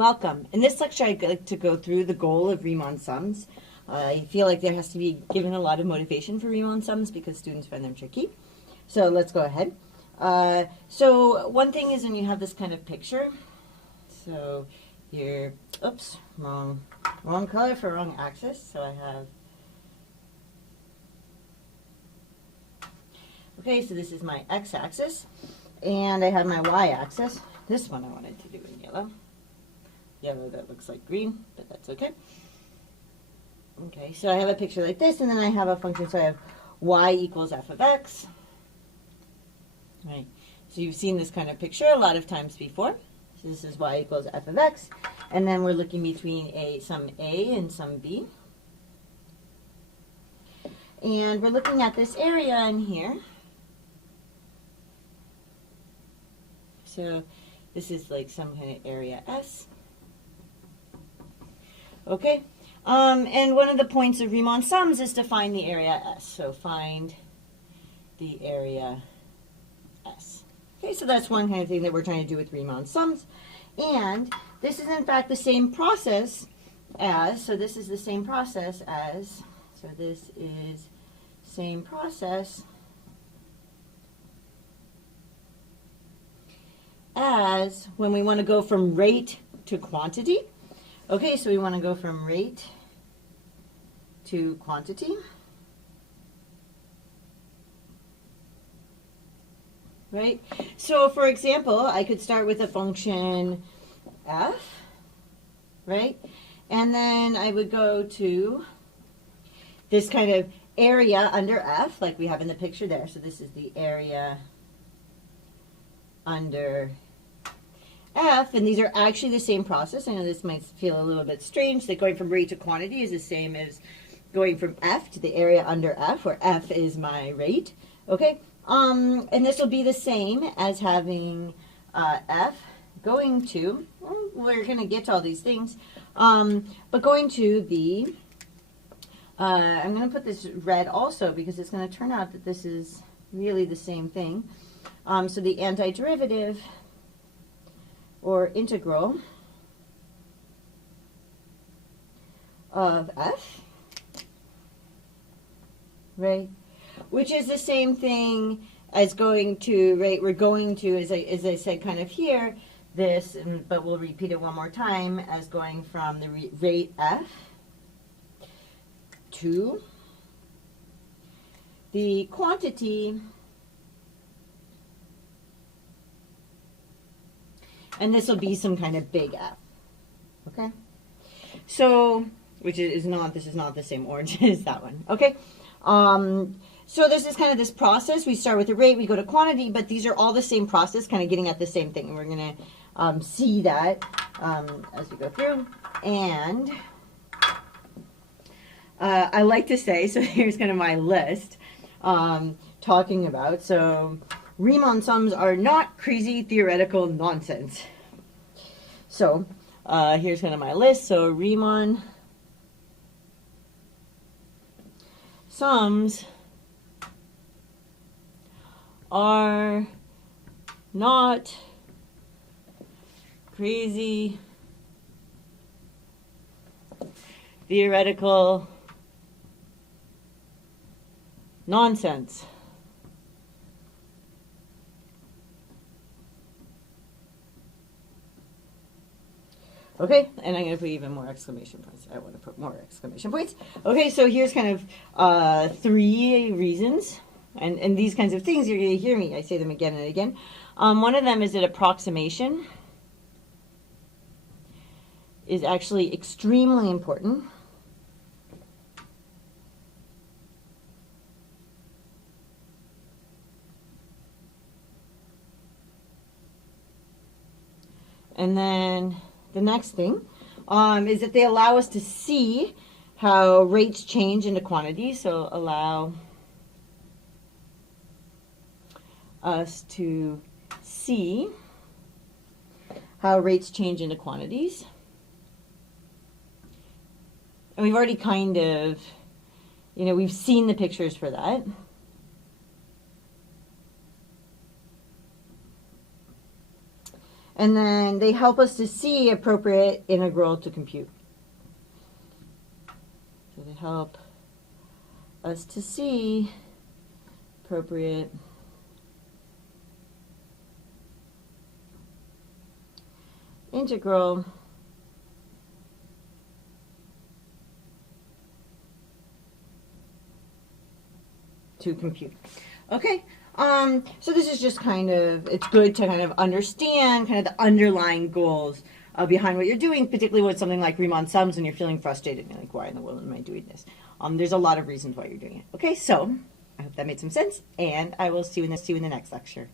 Welcome. In this lecture, I'd like to go through the goal of Riemann sums. I feel like there has to be given a lot of motivation for Riemann sums because students find them tricky. So let's go ahead. So one thing is when you have this kind of picture, so you're, oops, wrong color for wrong axis. So I have, okay, so this is my x-axis, and I have my y-axis. This one I wanted to do in yellow. Yellow that looks like green, but that's okay. Okay, so I have a picture like this, and then I have a function, so I have y equals f of x. Right, so you've seen this kind of picture a lot of times before. So this is y equals f of x, and then we're looking between some a and some b. And we're looking at this area in here. So this is like some kind of area S. Okay, and one of the points of Riemann sums is to find the area S. So find the area S. Okay, so that's one kind of thing that we're trying to do with Riemann sums. And this is in fact the same process as, so this is the same process as, so this is same process as when we want to go from rate to quantity. Okay, so we want to go from rate to quantity. Right? So for example, I could start with a function f, right? And then I would go to this kind of area under f, like we have in the picture there. So this is the area under f, and these are actually the same process. I know this might feel a little bit strange, that going from rate to quantity is the same as going from f to the area under f, where f is my rate. Okay, and this will be the same as having f going to, well, we're going to get to all these things, but going to the, I'm going to put this red also because it's going to turn out that this is really the same thing. So the antiderivative or integral of f, right, which is the same thing as going to, right, we're going to, as I said kind of here, this, but we'll repeat it one more time, as going from the rate f to the quantity, and this will be some kind of big F, okay? So, which is not, this is not the same origin as that one, okay? So this is kind of this process. We start with the rate, we go to quantity, but these are all the same process, kind of getting at the same thing. And we're going to see that as we go through. And I like to say, so here's kind of my list talking about, so Riemann sums are not crazy theoretical nonsense. So here's kind of my list. So Riemann sums are not crazy theoretical nonsense. Okay, and I'm going to put even more exclamation points. I want to put more exclamation points. Okay, so here's kind of 3 reasons. And these kinds of things, you're going to hear me. I say them again and again. One of them is that approximation is actually extremely important. And then the next thing is that they allow us to see how rates change into quantities. So allow us to see how rates change into quantities. And we've already kind of, we've seen the pictures for that. And then they help us to see appropriate integral to compute. So they help us to see appropriate integral to compute. Okay, so this is just kind of, it's good to kind of understand kind of the underlying goals behind what you're doing, particularly with something like Riemann sums and you're feeling frustrated and you're like, why in the world am I doing this? There's a lot of reasons why you're doing it. Okay, so I hope that made some sense, and I will see you in the next lecture.